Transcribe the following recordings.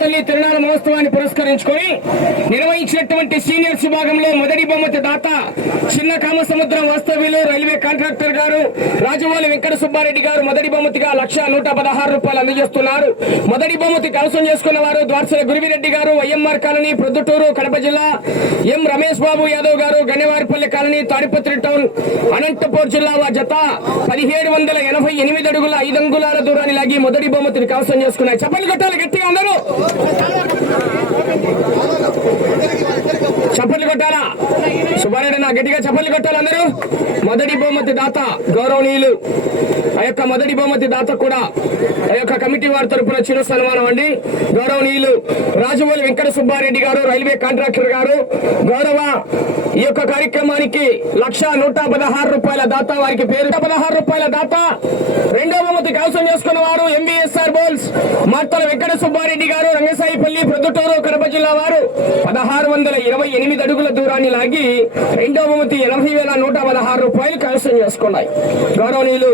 తల్లి తిరునాల మహోత్సవాన్ని పురస్కరించుకొని నిర్వహించినటువంటి సీనియర్స్ విభాగంలో మొదటి బహుమతి దాత చిన్న కామసముద్రం వాస్తవ్యులు రైల్వే కాంట్రాక్టర్ గారు రాజమౌళి వెంకట సుబ్బారెడ్డి గారు మొదటి బహుమతిగా లక్ష నూట పదహారు రూపాయలు అందజేస్తున్నారు. మొదటి బహుమతి కలసం చేసుకున్న వారు ద్వారసల గురివిరెడ్డి గారు వైఎంఆర్ కాలనీ ప్రొద్దుటూరు కడప జిల్లా ఎం రమేష్ బాబు యాదవ్ గారు గన్నెవారిపల్లి కాలనీ తాడిపత్రి టౌన్ అనంతపూర్ జిల్లా వా జత పదిహేడు వందల ఎనభై ఎనిమిది అడుగుల ఐదు అంగుళాల దూరాన్ని లాగి మొదటి బహుమతిని కవసం చేసుకున్నాయి. చెప్పండి కొట్టాలి గట్టిగా అందరూ. Oh, గట్టిగా చప్పట్లు కొట్టాలి అందరూ. మొదటి బహుమతి దాత గౌరవనీయులు. ఆ యొక్క మొదటి బహుమతి దాత కూడా ఆ యొక్క కమిటీ వారి తరఫున చిరు సన్మానం అండి. గౌరవనీయులు రాజమౌళి వెంకట సుబ్బారెడ్డి గారు రైల్వే కాంట్రాక్టర్ గారు గౌరవ ఈ యొక్క కార్యక్రమానికి లక్ష నూట పదహారు రూపాయల దాత వారికి పేరు. పదహారు రూపాయల దాత. రెండో బహుమతి కవసం చేసుకున్న వారు ఎంబీఎస్ఆర్ బోల్స్. మార్తల వెంకట సుబ్బారెడ్డి గారు రంగసాయిపల్లి ప్రొద్దుటూరు కడప జిల్లా వారు పదహారు వందల ఇరవై ఎనిమిది అడుగుల దూరాన్ని లాగి రెండో బహుమతి ఎనభై వేల నూట పదహారు రూపాయలు కైవసం చేసుకున్నాయి. గౌరవనీయులు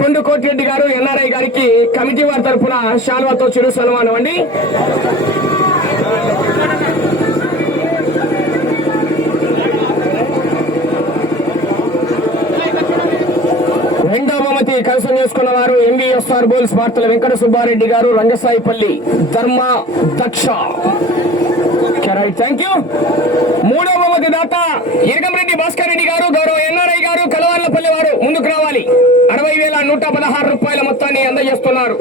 కొండు కోటిరెడ్డి గారు ఎన్ఆర్ఐ గారికి కమిటీ వారి తరఫున శాల్వాతో చిరు సన్మానం అండి. రెండో బహుమతి కైవసం చేసుకున్న వారు ఎంబీఎస్ఆర్ బోల్స్ వార్తల వెంకట సుబ్బారెడ్డి గారు రంగసాయిపల్లి ధర్మ దక్ష. థ్యాంక్ యూ మూడో బహుమతి దాత ఇరగంరెడ్డి భాస్కర్ రెడ్డి గారు గౌరవ ఎన్ఆర్ఐ గారు కలవార్లపల్లి వారు ముందుకు రావాలి. అరవై వేల నూట పదహారు రూపాయల మొత్తాన్ని అందజేస్తున్నారు.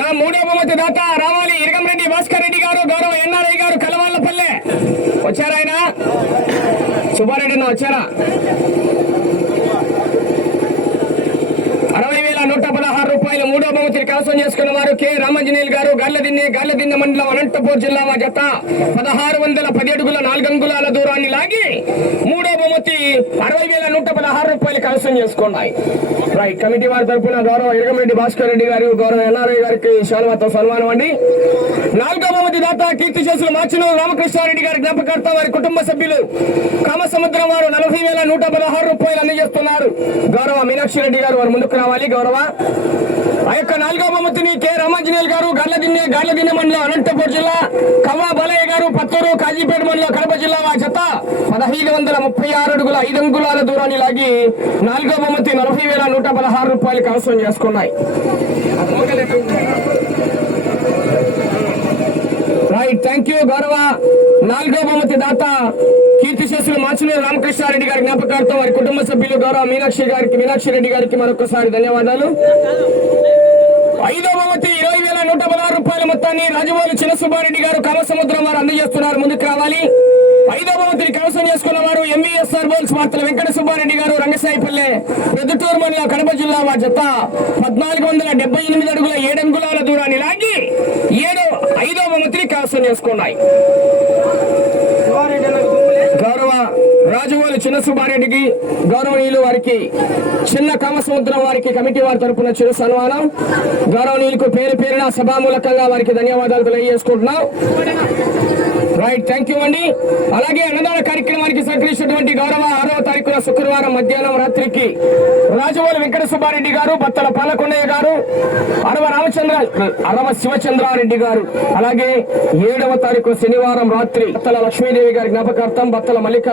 నా మూడో బహుమతి దాత రావాలి. ఇరగంరెడ్డి భాస్కర్ రెడ్డి గారు గౌరవ ఎన్ఆర్ఐ గారు కలవార్లపల్లె. వచ్చారాయన సుబ్బారెడ్డి అన్న వచ్చారా అరవై వేల నూట పదహారు రూపాయలు మూడో చేసుకున్న వారు కె రామంజనేయులు గారు గార్లదిన్నె గార్లదిన్నె మండలం అనంతపూర్ జిల్లా మా జత. పదహారు వందల పది అడుగుల నాలుగు దూరాన్ని లాగి మూడో బహుమతి అరవై వేల నూట పదహారు రూపాయలు కవసం చేసుకున్నాయి. రైట్ కమిటీ వారి తరఫున గౌరవ ఇరగమిరెడ్డి భాస్కర్ రెడ్డి గారు గౌరవ ఎన్ఆర్ఐ గారికి శాలువాతో సన్మానం అండి. నాలుగో బహుమతి దాత కీర్తి చేసులు మార్చులు రామకృష్ణారెడ్డి గారి జ్ఞాపకర్త వారి కుటుంబ సభ్యులు కామసముద్రం వారు నలభై వేల నూట పదహారు రూపాయలు అందజేస్తున్నారు. గౌరవ మీనాక్షి రెడ్డి గారు వారు ముందుకు రావాలి గౌరవ. ఆ యొక్క నాలుగో కె. రామాంజనేయులు గారు గర్లదిన్నె గర్లదిన్నె మండలం అనంతపూర్ జిల్లా కవ్వా బాలయ్య గారు పత్తూరు కాజీపేట మండలం కడప జిల్లా వా జత పదహైదు వందల ముప్పై ఆరు అడుగుల ఐదు అంగుళాల దూరాన్ని లాగి నాలుగో బహుమతి నలభై వేల నూట పదహారు రూపాయలు కవసం చేసుకున్నాయి. రైట్ థ్యాంక్ యూ గౌరవ. నాలుగో బహుమతి దాత కీర్తి శేషులు మాచినేని రామకృష్ణారెడ్డి గారి జ్ఞాపకార్థం వారి కుటుంబ సభ్యులు గౌరవ మీనాక్షి గారికి మీనాక్షి రెడ్డి గారికి మరొకసారి ధన్యవాదాలు ఐదో బహుమతి ఇరవై వేల నూట పదహారు రూపాయల మొత్తాన్ని రాజమౌళి చిన్న సుబ్బారెడ్డి గారు కామసముద్రం వారు అందజేస్తున్నారు. ముందుకు రావాలి. ఐదవ మంత్రి కవసం చేసుకున్న వారు ఎంవీఎస్ఆర్ బోల్స్ వార్తల వెంకట సుబ్బారెడ్డి గారు రంగసాయిపల్లె ప్రొద్దుటూరు మండలం కడప జిల్లా వారి జత పద్నాలుగు వందల డెబ్బై ఎనిమిది అడుగుల ఏడు అంగుళాల దూరాన్ని లాగి ఏడో ఐదవ మంత్రి కవసం చేసుకున్నాయి. చిన్న సుబ్బారెడ్డికి గౌరవనీయులు వారికి చిన్న కామసముద్రం వారికి కమిటీ వారి తరపున చిరు సన్మానం. గౌరవనీయులకు పేరు పేరున సభామూలకంగా వారికి ధన్యవాదాలు తెలియజేసుకుంటున్నాం. రైట్ థ్యాంక్ యూ అండి అలాగే అన్నదాన కార్యక్రమానికి సహకరించినటువంటి గౌరవ ఆరవ తారీఖున శుక్రవారం మధ్యాహ్నం రాత్రికి రాజమౌళి వెంకట సుబ్బారెడ్డి గారు బత్తల పాలకొండయ్య గారు అరవ రామచంద్ర అరవ శివచంద్రారెడ్డి గారు అలాగే ఏడవ తారీఖు శనివారం రాత్రి బత్తల లక్ష్మీదేవి గారి జ్ఞాపకార్థం బత్తల మల్లిక